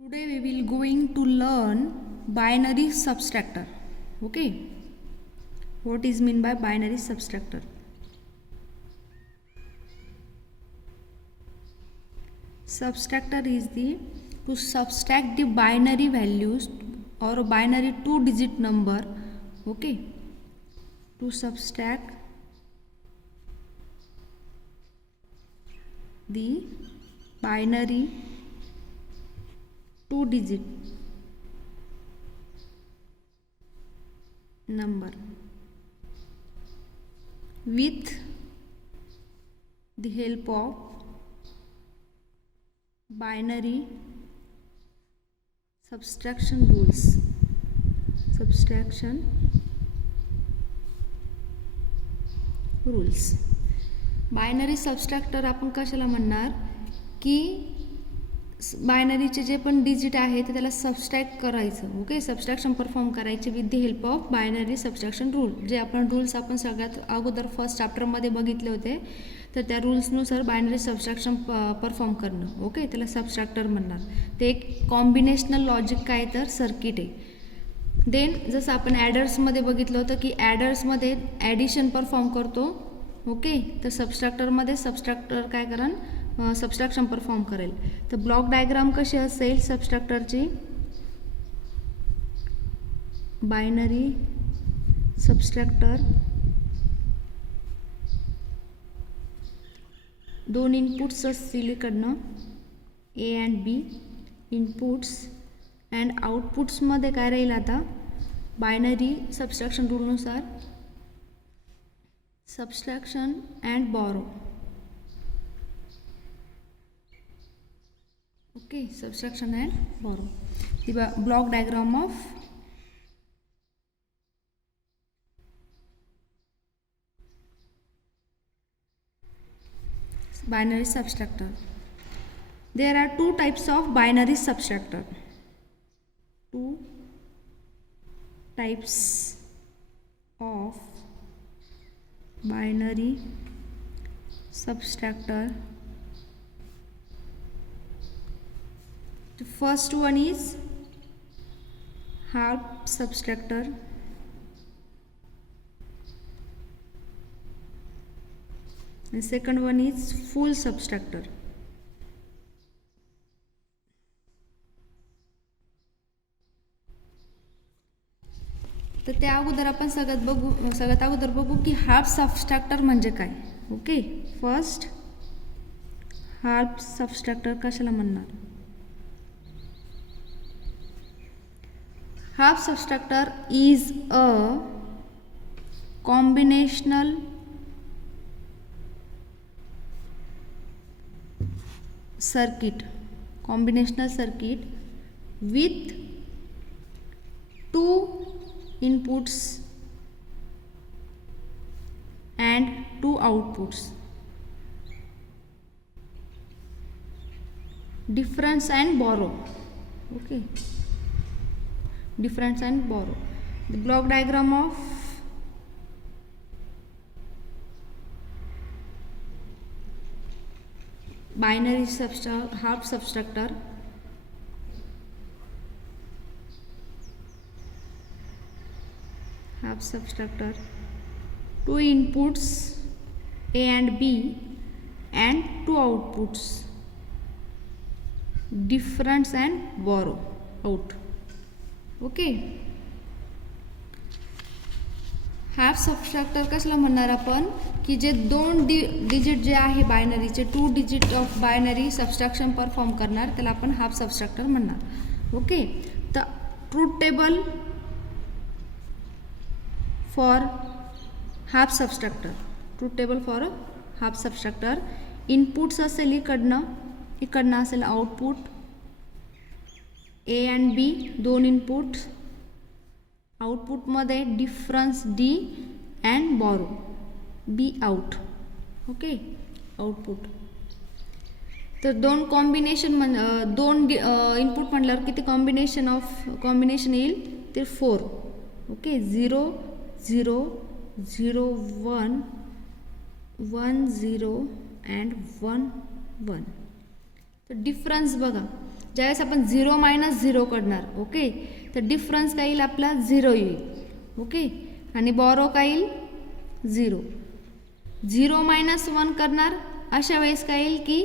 Today we will going to learn binary subtractor. Okay, what is mean by binary subtractor? Subtractor is the to subtract the binary values or a binary two-digit number. Okay, to subtract the binary two-digit number with the help of binary subtraction rules. Binary subtractor आपण कशाला म्हणणार की बायनरीचे जे पण digit आहे ते त्याला subtract करायचं. ओके, सबस्ट्रॅक्शन परफॉर्म करायचे with the help of binary subtraction rule. जे आपण रूल्स आपण सगळ्यात अगोदर फर्स्ट चॅप्टरमध्ये बघितले होते, तर त्या रूल्सनुसार बायनरी सबस्ट्रॅक्शन परफॉर्म करणं. ओके, त्याला सबस्ट्रॅक्टर म्हणणार. ते एक कॉम्बिनेशनल लॉजिक काय तर सर्किट आहे. देन जसं आपण ॲडर्समध्ये बघितलं होतं की ॲडर्समध्ये ॲडिशन परफॉर्म करतो. ओके, तर सबस्ट्रॅक्टरमध्ये सबस्ट्रॅक्टर काय करण सबस्ट्रॅक्शन परफॉर्म करेल. तर ब्लॉक डायग्राम कशी असेल सबस्ट्रॅक्टरची, बायनरी सबस्ट्रॅक्टर दोन इनपुट्स असतील इकडनं A and B inputs and आउटपुट्समध्ये काय राहील आता बायनरी सबस्ट्रॅक्शन रूलनुसार subtraction and borrow. Okay, subtraction and borrow. The block diagram of binary subtractor. There are two types of binary subtractor. Two types of binary subtractor. The first one is half subtractor and second one is full subtractor. तर त्या अगोदर आपण सगळ्यात अगोदर बघू की half सबस्ट्रॅक्टर म्हणजे काय. ओके, फर्स्ट हाफ सबस्ट्रॅक्टर कशाला म्हणणार. Half subtractor is a combinational circuit with two inputs and two outputs. Difference and borrow. Okay, difference and borrow. The block diagram of binary half subtractor. Half subtractor, two inputs A and B and two outputs. Difference and borrow out. Okay, half subtractor कसला म्हणणार आपण की जे दोन digit जे आहे बायनरीचे two digit of binary subtraction perform करणार त्याला आपण हाफ सबस्ट्रॅक्टर म्हणणार. ओके, तर truth table for half subtractor inputs असेल इकडनं असेल आउटपुट ए अँड बी दोन इनपुट्स, आउटपुटमध्ये difference D and borrow be out. Okay, output. तर दोन इनपुट म्हटल्यावर किती कॉम्बिनेशन येईल ते 4. Okay, 0 0 0 1 1 0 and 1 1. तर डिफरन्स बघा, ज्यावेळेस आपण 0 मायनस 0 करणार, ओके, तर डिफरन्स काय येईल आपला 0 येईल, ओके, आणि बॉरो काय येईल 0. 0 मायनस 1 करणार, अशा वेळेस काय येईल की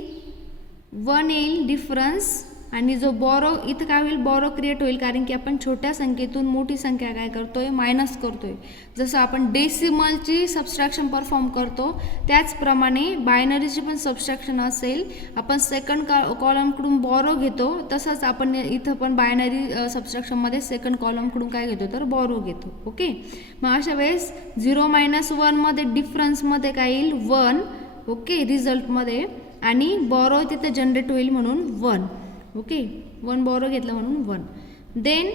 1 येईल डिफरन्स, आणि जो बॉरो इथं काय होईल, बॉरो क्रिएट होईल, कारण की आपण छोट्या संख्येतून मोठी संख्या काय करतोय, मायनस करतोय. जसं आपण डेसिमलची सबस्ट्रॅक्शन परफॉर्म करतो त्याचप्रमाणे बायनरीची पण सबस्ट्रॅक्शन असेल, आपण सेकंड कॉलमकडून बॉरो घेतो, तसंच आपण इथं पण बायनरी सबस्ट्रॅक्शनमध्ये सेकंड कॉलमकडून काय घेतो, तर बॉरो घेतो, ओके. मग अशा वेळेस 0 मायनस 1मध्ये डिफरन्समध्ये काय येईल 1, ओके, रिझल्टमध्ये, आणि बॉरो तिथे जनरेट होईल म्हणून 1, ओके, 1 बॉरो घेतला म्हणून 1. देन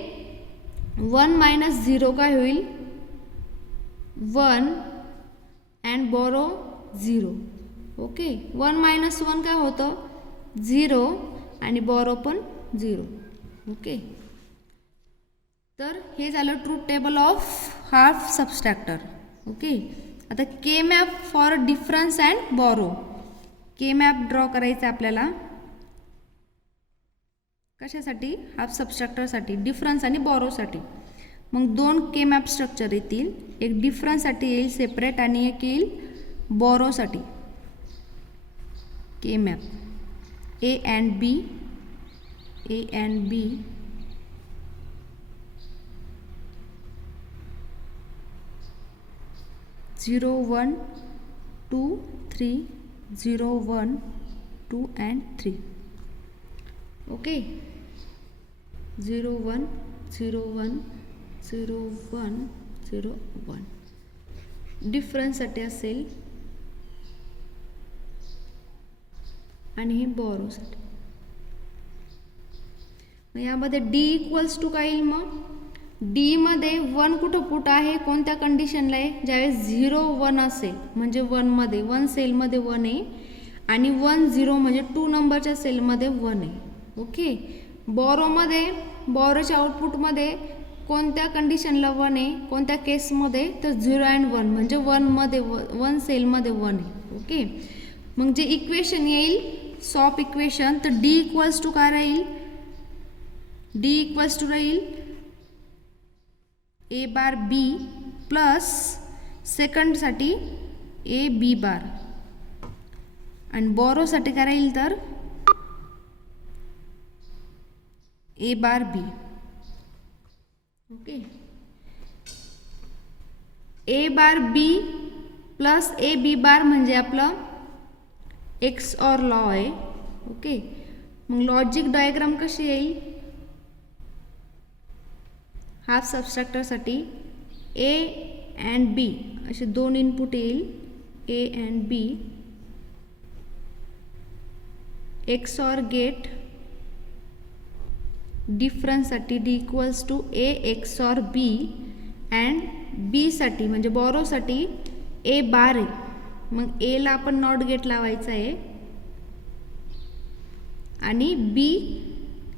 1 मायनस 0 काय होईल 1 अँड बॉरो 0, ओके. 1 मायनस 1 काय होतं 0 आणि बॉरो पण 0, ओके. तर हे झालं truth table of half subtractor, okay. आता K map for difference and borrow, K map draw करायचं आपल्याला कशासाठी, हाफ सबस्ट्रॅक्टरसाठी, डिफरन्स आणि बॉरोसाठी. मग 2 के मॅप स्ट्रक्चर येतील, एक डिफरन्ससाठी येईल सेपरेट आणि एक येईल बॉरोसाठी. K map A and B, A and B, zero 1 2 3, 0 1 2 and 3, okay. 0 1 0 1 0 1 0 1 डिफरन्ससाठी असेल, आणि हे बॉरोसाठी. मग यामध्ये डी इक्वल्स टू काय येईल, मग डी मध्ये 1 कुठं पुट आहे, कोणत्या कंडिशनला आहे, ज्यावेळेस 0 1 असेल म्हणजे 1 मध्ये 1 सेलमध्ये 1 आहे, आणि 1 0 म्हणजे 2 नंबरच्या सेलमध्ये 1 आहे, ओके. बॉरोमध्ये, बॉरोच्या आउटपुटमध्ये कोणत्या कंडिशनला 1 आहे, कोणत्या केसमध्ये, तर 0 अँड 1 म्हणजे 1 मध्ये 1 सेलमध्ये 1 आहे, ओके. मग जे इक्वेशन येईल सॉप इक्वेशन, तर डी इक्वल्स टू काय राहील, डी इक्वल्स टू राहील ए बार बी प्लस सेकंडसाठी ए बी बार, आणि बॉरोसाठी काय राहील तर ए बार बी, okay. A bar B plus A B bar म्हणजे आपलं एक्स ऑर लॉ आहे, ओके. मग लॉजिक डायग्राम कशी येईल, हाफ सबस्ट्रॅक्टरसाठी ए अँड बी असे 2 इनपुट येईल, A and B, X or gate, डिफरन्ससाठी D equals to A X or B, and B साठी म्हणजे बॉरोसाठी ए बार आहे, मग ए ला आपण नॉट गेट लावायचं आहे, आणि बी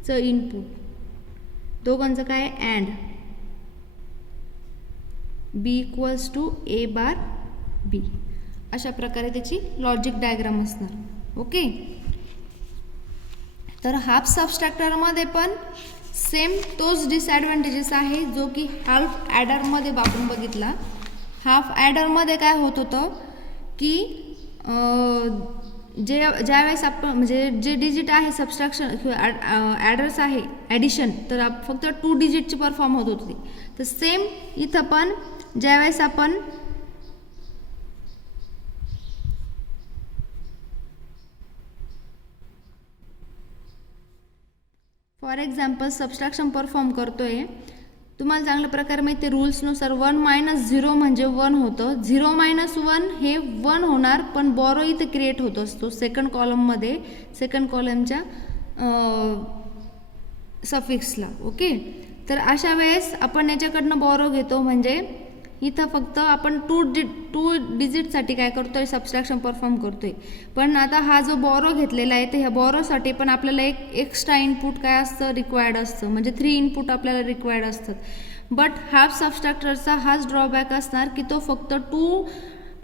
चं इनपुट, दोघांचं काय अँड, बी इक्वल्स टू ए बार बी, अशा प्रकारे त्याची लॉजिक डायग्राम असणार, ओके. तर हाफ सबस्ट्रॅक्टरमध्ये पण सेम तोच डिसॲडव्हान्टेजेस आहे जो की हाफ ॲडरमध्ये आपण बघितला. हाफ ॲडरमध्ये काय होत होतं की ज्यावेळेस आपण म्हणजे जे डिजिट आहे सबस्ट्रॅक्शन किंवा ॲडर्स आहे ॲडिशन, तर फक्त 2 डिजिटची परफॉर्म होत होती. तर सेम इथं पण ज्यावेळेस आपण फॉर एक्झाम्पल सबस्ट्रॅक्शन परफॉर्म करतोय, तुम्हाला चांगल्या प्रकारे माहिती आहे रूल्सनुसार 1 मायनस 0 म्हणजे 1 होतं, 0 मायनस 1 हे 1 होणार, पण बॉरो इथे क्रिएट होत असतो सेकंड कॉलममध्ये, सेकंड कॉलमच्या सफिक्सला, ओके. तर अशा वेळेस आपण याच्याकडनं बॉरो घेतो, म्हणजे इथं फक्त आपण 2 डिजिटसाठी काय करतोय सबस्ट्रॅक्शन परफॉर्म करतोय. पण आता हा जो बॉरो घेतलेला आहे तर ह्या बॉरोसाठी पण आपल्याला एक एक्स्ट्रा इनपुट काय असतं रिक्वायर्ड असतं, म्हणजे 3 इनपुट आपल्याला रिक्वायर्ड असतात. बट हाफ सबस्ट्रॅक्टरचा हाच ड्रॉबॅक असणार की तो फक्त 2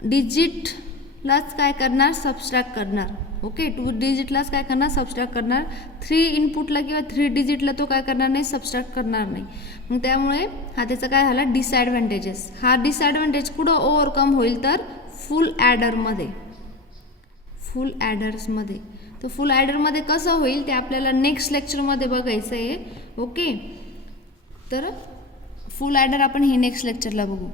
डिजिट डिजिटलाच काय करणार, सबस्ट्रॅक्ट करणार. ओके, 2 डिजिटलाच काय करणार, सबस्ट्रॅक्ट करणार. 3 इनपुटला किंवा 3 डिजिटला तो काय करणार नाही, सबस्ट्रॅक्ट करणार नाही. मग त्यामुळे हा त्याचा काय झाला, डिसॲडव्हान्टेजेस. हा डिसॲडव्हान्टेज कुठं ओव्हरकम होईल, तर फुल ॲडरमध्ये, फुल ॲडर्समध्ये. तर फुल ॲडरमध्ये कसं होईल ते आपल्याला नेक्स्ट लेक्चरमध्ये बघायचं आहे. ओके, तर फुल ॲडर आपण हे नेक्स्ट लेक्चरला बघू.